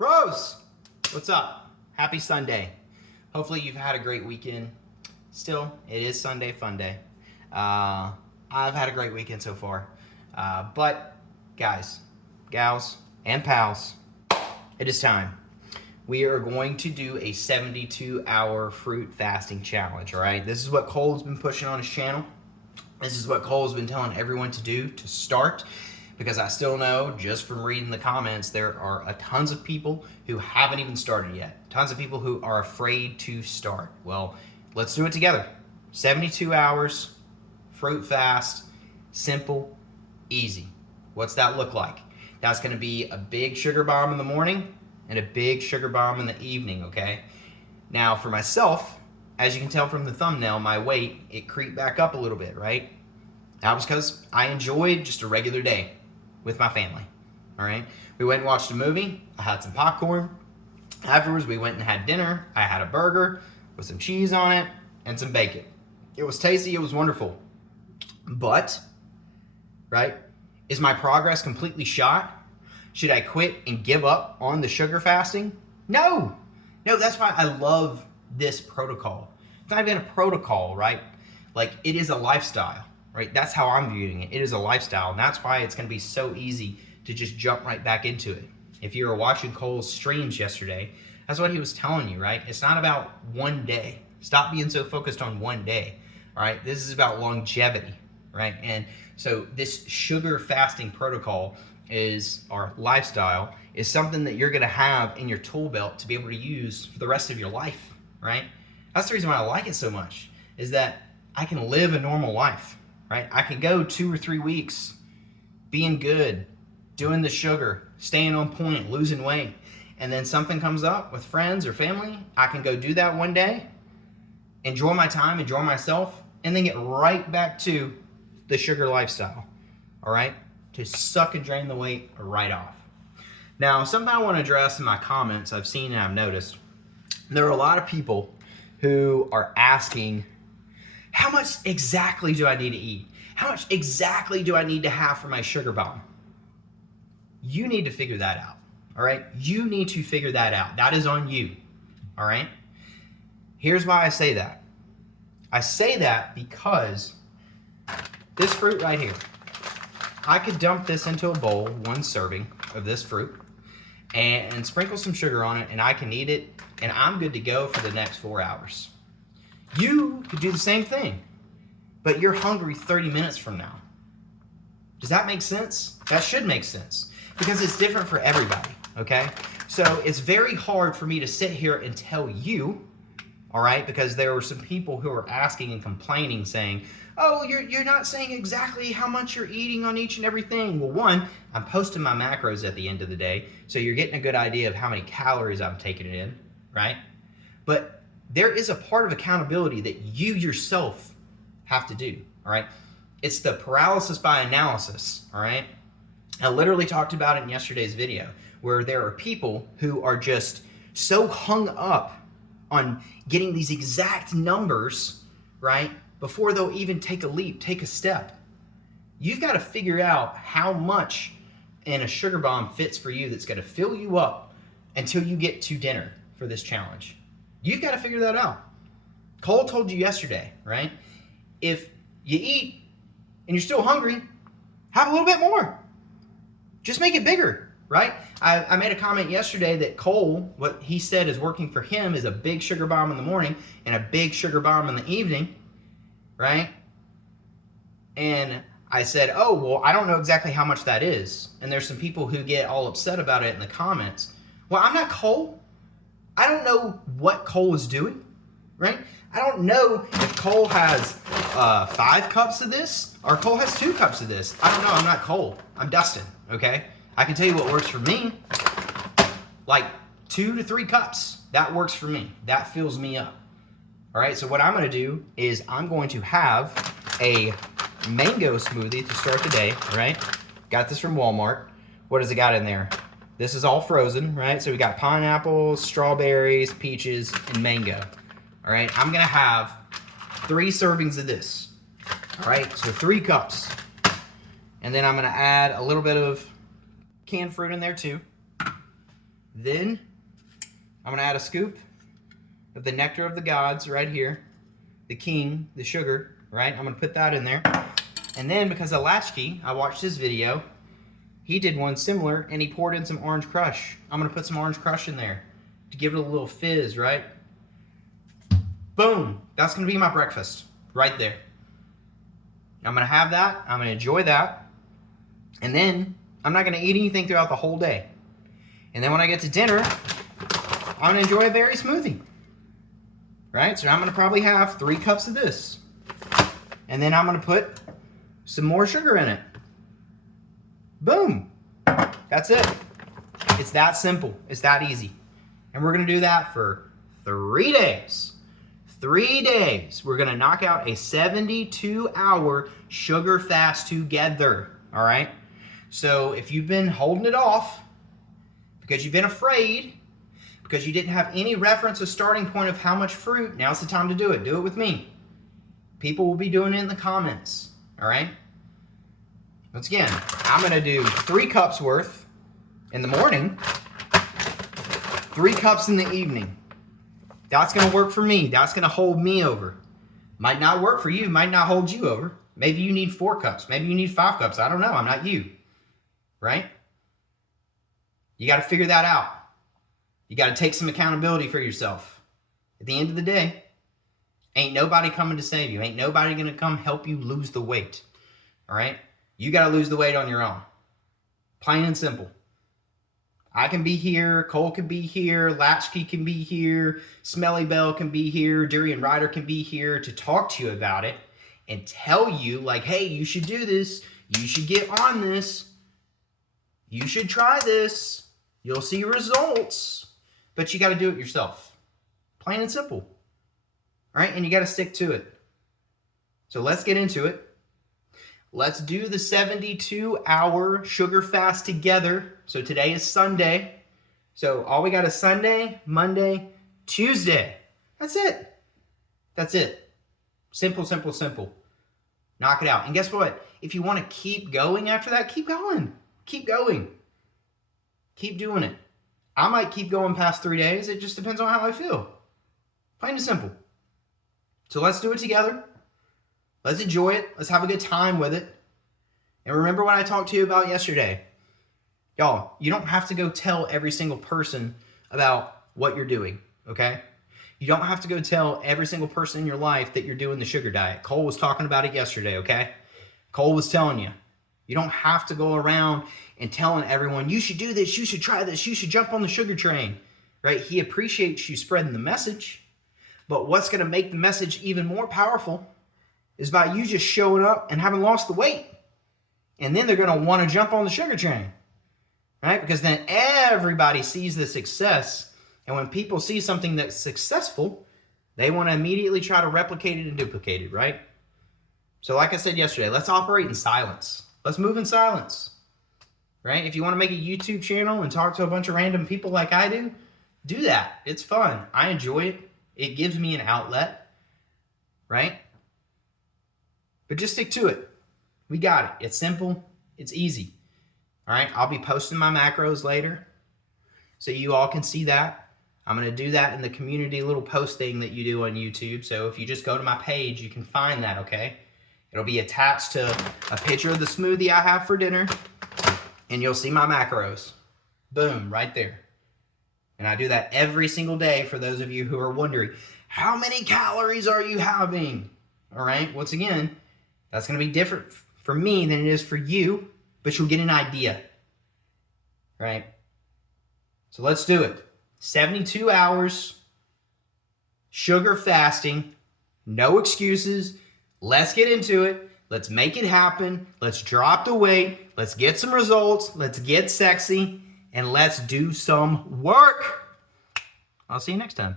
Bros, what's up? Happy Sunday. Hopefully you've had a great weekend. Still, it is Sunday fun day. I've had a great weekend so far. But guys, gals, and pals, it is time. We are going to do a 72-hour fruit fasting challenge, all right? This is what Cole's been pushing on his channel. This is what Cole's been telling everyone to do to start, because I still know, just from reading the comments, there are tons of people who haven't even started yet. Tons of people who are afraid to start. Well, let's do it together. 72 hours, fruit fast, simple, easy. What's that look like? That's gonna be a big sugar bomb in the morning and a big sugar bomb in the evening, okay? Now for myself, as you can tell from the thumbnail, my weight, it creeped back up a little bit, right? That was because I enjoyed just a regular day with my family, all right? We went and watched a movie. I had some popcorn. Afterwards, we went and had dinner. I had a burger with some cheese on it and some bacon. It was tasty, it was wonderful. But, right, is my progress completely shot? Should I quit and give up on the sugar fasting? No, that's why I love this protocol. It's not even a protocol, right? Like, it is a lifestyle. Right? That's how I'm viewing it. It is a lifestyle, and that's why it's going to be so easy to just jump right back into it. If you were watching Cole's streams yesterday, that's what he was telling you, right? It's not about one day. Stop being so focused on one day, all right? This is about longevity, right? And so this sugar fasting protocol is, our lifestyle, is something that you're going to have in your tool belt to be able to use for the rest of your life, right? That's the reason why I like it so much, is that I can live a normal life. Right? I can go 2 or 3 weeks being good, doing the sugar, staying on point, losing weight, and then something comes up with friends or family. I can go do that one day, enjoy my time, enjoy myself, and then get right back to the sugar lifestyle, all right? To suck and drain the weight right off. Now, something I want to address in my comments I've seen and I've noticed, there are a lot of people who are asking, how much exactly do I need to eat? How much exactly do I need to have for my sugar bomb? You need to figure that out, all right? You need to figure that out. That is on you, all right? Here's why I say that. I say that because this fruit right here, I could dump this into a bowl, 1 serving of this fruit, and sprinkle some sugar on it, and I can eat it, and I'm good to go for the next 4 hours. You could do the same thing, but you're hungry 30 minutes from now. Does that make sense? That should make sense, because it's different for everybody, okay? So it's very hard for me to sit here and tell you, all right, because there were some people who are asking and complaining saying, oh, you're not saying exactly how much you're eating on each and everything. Well, one, I'm posting my macros at the end of the day, so you're getting a good idea of how many calories I'm taking in, right? But there is a part of accountability that you yourself have to do, all right? It's the paralysis by analysis, all right? I literally talked about it in yesterday's video, where there are people who are just so hung up on getting these exact numbers, right, before they'll even take a leap, take a step. You've got to figure out how much in a sugar bomb fits for you that's going to fill you up until you get to dinner for this challenge. You've got to figure that out. Cole told you yesterday, right? If you eat and you're still hungry, have a little bit more. Just make it bigger, right? I made a comment yesterday that Cole, what he said is working for him is a big sugar bomb in the morning and a big sugar bomb in the evening, right? And I said, oh, well, I don't know exactly how much that is. And there's some people who get all upset about it in the comments. Well, I'm not Cole. I don't know what Cole is doing, right? I don't know if Cole has 5 cups of this or Cole has 2 cups of this. I don't know. I'm not Cole. I'm Dustin, okay? I can tell you what works for me. Like 2 to 3 cups. That works for me. That fills me up. All right, so what I'm going to do is I'm going to have a mango smoothie to start the day, right? Got this from Walmart. What has it got in there? This is all frozen, right? So we got pineapples, strawberries, peaches, and mango. All right, I'm gonna have 3 servings of this. All right, so 3 cups. And then I'm gonna add a little bit of canned fruit in there too. Then I'm gonna add a scoop of the nectar of the gods right here, the king, the sugar, right? I'm gonna put that in there. And then because of Latchkey, I watched his video. He did one similar and he poured in some orange crush. I'm gonna put some orange crush in there to give it a little fizz, right? Boom, that's gonna be my breakfast right there. I'm gonna have that, I'm gonna enjoy that. And then I'm not gonna eat anything throughout the whole day. And then when I get to dinner, I'm gonna enjoy a berry smoothie, right? So I'm gonna probably have 3 cups of this. And then I'm gonna put some more sugar in it. Boom, that's it. It's that simple, it's that easy. And we're gonna do that for 3 days. 3 days, we're gonna knock out a 72-hour sugar fast together, all right? So if you've been holding it off because you've been afraid, because you didn't have any reference or starting point of how much fruit, now's the time to do it. Do it with me. People will be doing it in the comments, all right? Once again, I'm gonna do 3 cups worth in the morning, 3 cups in the evening. That's gonna work for me. That's gonna hold me over. Might not work for you, might not hold you over. Maybe you need 4 cups, maybe you need 5 cups. I don't know, I'm not you, right? You gotta figure that out. You gotta take some accountability for yourself. At the end of the day, ain't nobody coming to save you. Ain't nobody gonna come help you lose the weight, all right? You gotta lose the weight on your own. Plain and simple. I can be here, Cole can be here, Latchkey can be here, Smelly Bell can be here, Durian Ryder can be here to talk to you about it and tell you like, hey, you should do this, you should get on this, you should try this, you'll see results, but you gotta do it yourself. Plain and simple. All right, and you gotta stick to it. So let's get into it. Let's do the 72-hour sugar fast together. So today is Sunday. So all we got is Sunday, Monday, Tuesday. That's it. That's it. Simple, simple, simple. Knock it out. And guess what? If you want to keep going after that, keep going. Keep going. Keep doing it. I might keep going past 3 days. It just depends on how I feel. Plain and simple. So let's do it together. Let's enjoy it. Let's have a good time with it. And remember what I talked to you about yesterday. Y'all, you don't have to go tell every single person about what you're doing, okay? You don't have to go tell every single person in your life that you're doing the sugar diet. Cole was talking about it yesterday, okay? Cole was telling you. You don't have to go around and telling everyone, you should do this, you should try this, you should jump on the sugar train, right? He appreciates you spreading the message. But what's going to make the message even more powerful is by you just showing up and having lost the weight. And then they're going to want to jump on the sugar train, right? Because then everybody sees the success. And when people see something that's successful, they want to immediately try to replicate it and duplicate it, right? So like I said yesterday, let's operate in silence. Let's move in silence, right? If you want to make a YouTube channel and talk to a bunch of random people like I do that. It's fun. I enjoy it. It gives me an outlet, right? But just stick to it. We got it. It's simple. It's easy. All right. I'll be posting my macros later so you all can see that. I'm going to do that in the community little post thing that you do on YouTube. So if you just go to my page, you can find that, okay? It'll be attached to a picture of the smoothie I have for dinner, and you'll see my macros. Boom, right there. And I do that every single day for those of you who are wondering, how many calories are you having? All right. Once again, that's going to be different for me than it is for you, but you'll get an idea, right? So let's do it. 72 hours, sugar fasting, no excuses. Let's get into it. Let's make it happen. Let's drop the weight. Let's get some results. Let's get sexy, and let's do some work. I'll see you next time.